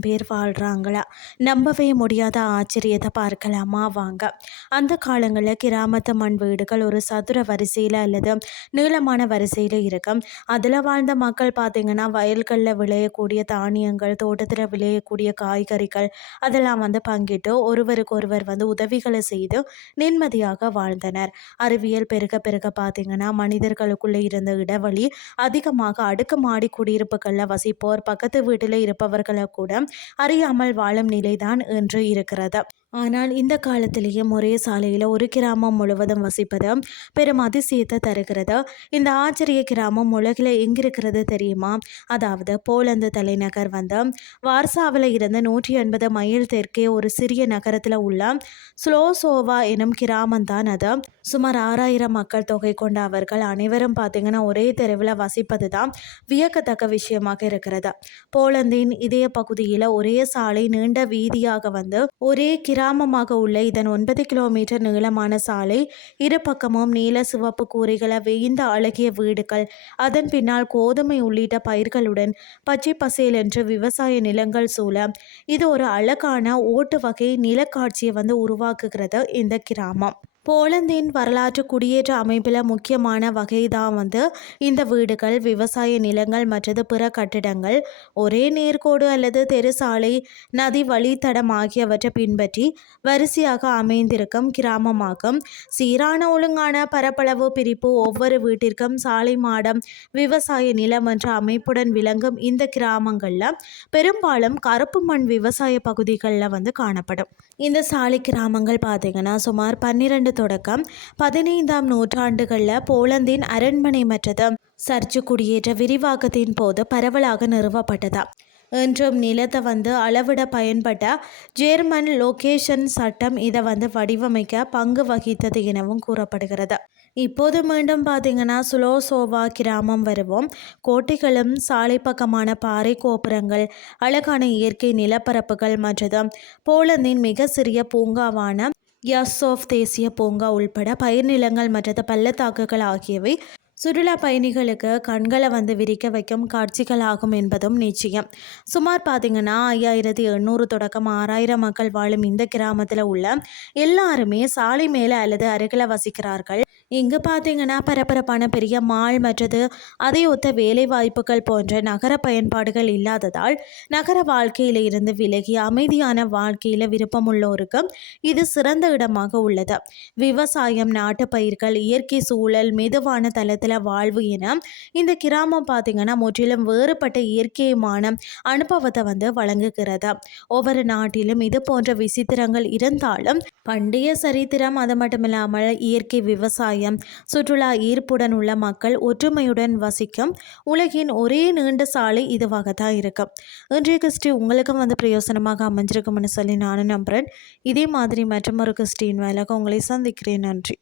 லட்சம் பேர் வாழ்கிறாங்களா? நம்பவே முடியாத ஆச்சரியத்தை பார்க்கலாமா வாங்க. அந்த காலங்களில் கிராமத்து மண் வீடுகள் ஒரு சதுர வரிசையில் அல்லது நீளமான வரிசையில் இருக்கும். அதில் வாழ்ந்த மக்கள் பார்த்திங்கன்னா வயல்களில் விளையக்கூடிய தானியங்கள், தோட்டத்தில் விளையக்கூடிய காய்கறிகள் அதெல்லாம் பங்கிட்டு ஒருவருக்கு ஒருவர் உதவிகளை செய்து நிம்மதியாக வாழ்ந்தனர். அறிவியல் பெருக பெருக பார்த்திங்கன்னா மனிதர்களுக்குள்ளே இருந்த இடைவெளி அதிகமாக அடுக்குமாடி குடியிருப்புகளில் வசிப்போர் பக்கத்து வீட்டில் இருப்பவர்களை கூட அறியாமல் வாழும் நிலைதான் என்று இருக்கிறது. ஆனால் இந்த காலத்திலேயும் ஒரே சாலையில் ஒரு கிராமம் முழுவதும் வசிப்பது பெரும் அதிசயத்தை தருகிறது. இந்த ஆச்சரிய கிராமம் உலகில் எங்கிருக்கிறது தெரியுமா? அதாவது போலந்து தலைநகர் வார்சாவில் இருந்து 180 மைல் தெற்கே ஒரு சிறிய நகரத்தில் உள்ள ஸ்லோசோவா எனும் கிராமம் தான் அது. சுமார் 6000 மக்கள் தொகை கொண்ட அவர்கள் அனைவரும் பார்த்திங்கன்னா ஒரே தெருவில் வசிப்பது தான் வியக்கத்தக்க விஷயமாக இருக்கிறது. போலந்தின் இதய பகுதியில் ஒரே சாலை நீண்ட வீதியாக ஒரே கிராமமாக உள்ள இதன் 9 கிலோமீட்டர் நீளமான சாலை இரு பக்கமும் நீல சிவப்பு கூரைகளை வேய்ந்த அழகிய வீடுகள், அதன் பின்னால் கோதுமை உள்ளிட்ட பயிர்களுடன் பச்சை பசேல் என்று விவசாய நிலங்கள் சூழ இது ஒரு அழகான ஓட்டு வகை நிலக்காட்சியை உருவாக்குகிறது இந்த கிராமம். போலந்தின் வரலாற்று குடியேற்ற அமைப்பில் முக்கியமான வகை தான் இந்த வீடுகள், விவசாய நிலங்கள் மற்றது பிற கட்டிடங்கள் ஒரே நேர்கோடு அல்லது தெருசாலை, நதி வழித்தடம் ஆகியவற்றை பின்பற்றி வரிசையாக அமைந்திருக்கும் கிராமமாகும். சீரான ஒழுங்கான பரப்பளவு பிரிப்பு, ஒவ்வொரு வீட்டிற்கும் சாலை மாடம், விவசாய நிலம் என்ற அமைப்புடன் விளங்கும் இந்த கிராமங்களில் பெரும்பாலும் கருப்பு மண் விவசாய பகுதிகளில் காணப்படும். இந்த சாலை கிராமங்கள் பார்த்திங்கன்னா சுமார் 12 தொடக்கம் 15ஆம் நூற்றாண்டுகளில் போலந்தின் அரண்மனை மற்றது சர்ச்சு குடியேற்ற விரிவாக்கத்தின் போது பரவலாக நிறுவப்பட்டதா. என்றும் நிலத்தை அளவிட பயன்பட்ட ஜெர்மன் லொகேஷன் சட்டம் இதை வடிவமைக்க பங்கு வகித்தது எனவும் கூறப்படுகிறது. இப்போது மீண்டும் பார்த்திங்கன்னா சுலோசோவா கிராமம் வருவோம். கோட்டைகளும் சாலை பக்கமான பாறை கோபுரங்கள், அழகான இயற்கை நிலப்பரப்புகள் மற்றதும் போலந்தின் மிக சிறிய பூங்காவான யாசோவ் தேசிய பூங்கா உள்பட பயிர் நிலங்கள் மற்றது பள்ளத்தாக்குகள் ஆகியவை சுற்றுலா பயணிகளுக்கு கண்களை விரிக்க வைக்கும் காட்சிகளாகும் என்பதும் நிச்சயம். சுமார் பார்த்திங்கன்னா 5800 தொடக்கம் 6000 மக்கள் வாழும் இந்த கிராமத்தில் உள்ள எல்லாருமே சாலை மேலே அல்லது அருகில் வசிக்கிறார்கள். இங்கு பார்த்திங்கன்னா பரபரப்பான பெரிய மால் மற்றது அதை ஒத்த வேலை வாய்ப்புகள் போன்ற நகர பயன்பாடுகள் இல்லாததால் நகர வாழ்க்கையில் இருந்து விலகி அமைதியான வாழ்க்கையில் விருப்பமுள்ளோருக்கு இது சிறந்த இடமாக உள்ளது. விவசாயம், நாட்டு பயிர்கள், இயற்கை சூழல், மெதுவான தளத்தில் வாழ்வு என இந்த கிராமம் பார்த்திங்கன்னா முற்றிலும் வேறுபட்ட இயற்கையுமான அனுபவத்தை வழங்குகிறது. ஒவ்வொரு நாட்டிலும் இது போன்ற விசித்திரங்கள் இருந்தாலும் பண்டைய சரித்திரம், அது மட்டுமில்லாமல் இயற்கை விவசாயம், சுற்றுலா ஈர்ப்புடன் உள்ள மக்கள் ஒற்றுமையுடன் வசிக்கும் உலகின் ஒரே நீண்ட சாலை இதுவாகத்தான் இருக்கும். இன்றைய கிறிஸ்டி உங்களுக்கும் பிரயோசனமாக அமைஞ்சிருக்கும்னு சொல்லி நானும் நம்புகிறேன். இதே மாதிரி மற்றொரு கிறிஸ்டின் வேலைக்கு உங்களை சந்திக்கிறேன். நன்றி.